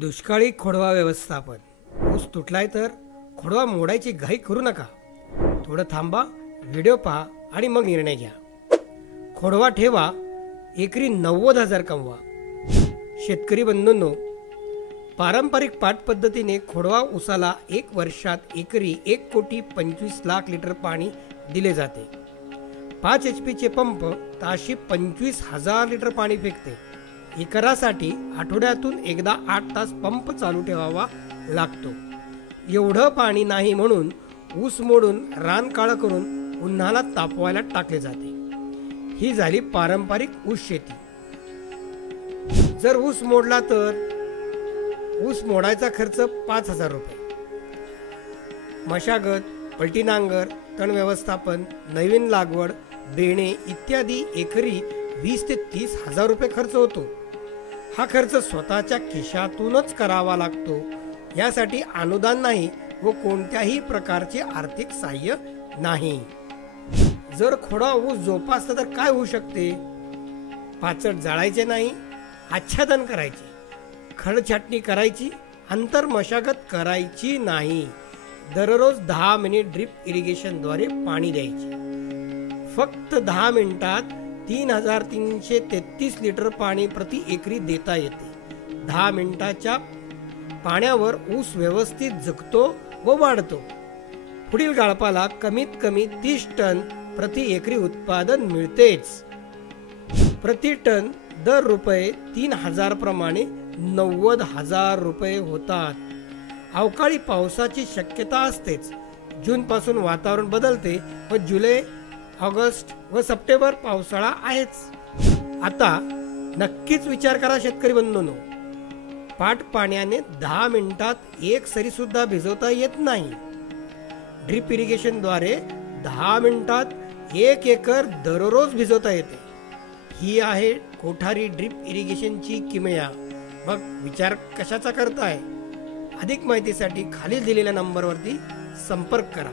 दुष्काळी खोडवा व्यवस्थापन. ऊस तुटलाय तर खोडवा मोडायची घाई करू नका. थोडं थांबा, व्हिडिओ पहा आणि मग निर्णय घ्या. खोडवा ठेवा, एकरी 90,000 कमवा. शेतकरी बंधूंनो, पारंपरिक पाट पद्धतीने खोडवा ऊसाला 1 वर्षात एकरी 1,25,00,000 लिटर पाणी दिले जाते. 5 HP चे पंप ताशी 25,000 लिटर पाणी फेकते. एकरासाठी आठवड्यातून एकदा 8 तास पंप चालू ठेवावा लागतो. एवढं पाणी नाही म्हणून ऊस मोडून रान काळं करून उन्हाला तापवायला टाकले जाते. ही झाली पारंपरिक ऊस शेती. जर ऊस मोडला तर ऊस मोडायचा खर्च 5,000 रुपये. मशागत, पलटी नांगर, तण व्यवस्थापन, नवीन लागवड, बेणे इत्यादी एकरी 20,000 ते 30,000 रुपये खर्च होतो. हा खर्च स्वतःच्या खिशातूनच करावा लागतो. यासाठी अनुदान नाही व कोणत्याही प्रकारचे आर्थिक सहाय्य नाही. जर खोडवा ऊस जोपासला तर काय होऊ शकते? पाचट जाळायचे नाही, आच्छादन करायचे, खड छाटणी करायची, अंतर मशागत करायची नाही. दररोज 10 मिनिट ड्रिप इरिगेशनद्वारे पाणी द्यायचे. फक्त 10 मिनिटात 3,333 लिटर पाणी प्रति एकरी देता येते. 10 मिनिटाच्या पाण्यावर ऊस व्यवस्थित जगतो व वाढतो. पुढील गाळपाला कमीत कमी 30 टन प्रति एकरी उत्पादन मिळतेच. प्रति टन दर रुपये 3,000 प्रमाणे 90,000 रुपये होतात. अवकाळी पावसाची शक्यता असतेच. जून पासून वातावरण बदलते व जुलै, ऑगस्ट व सप्टेंबर पावसाळा आहेच. आता नक्कीच विचार करा शेतकरी बंधूंनो. पाट पाण्याने 10 मिनिटात एक सरी सुद्धा भिजवता येत नाही. ड्रिप इरिगेशनद्वारे 10 मिनिटात 1 एकर दररोज भिजवता येते. ही आहे कोठारी ड्रिप इरिगेशनची किमया. मग विचार कशाचा करताय? अधिक माहितीसाठी खाली दिलेल्या नंबरवरती संपर्क करा.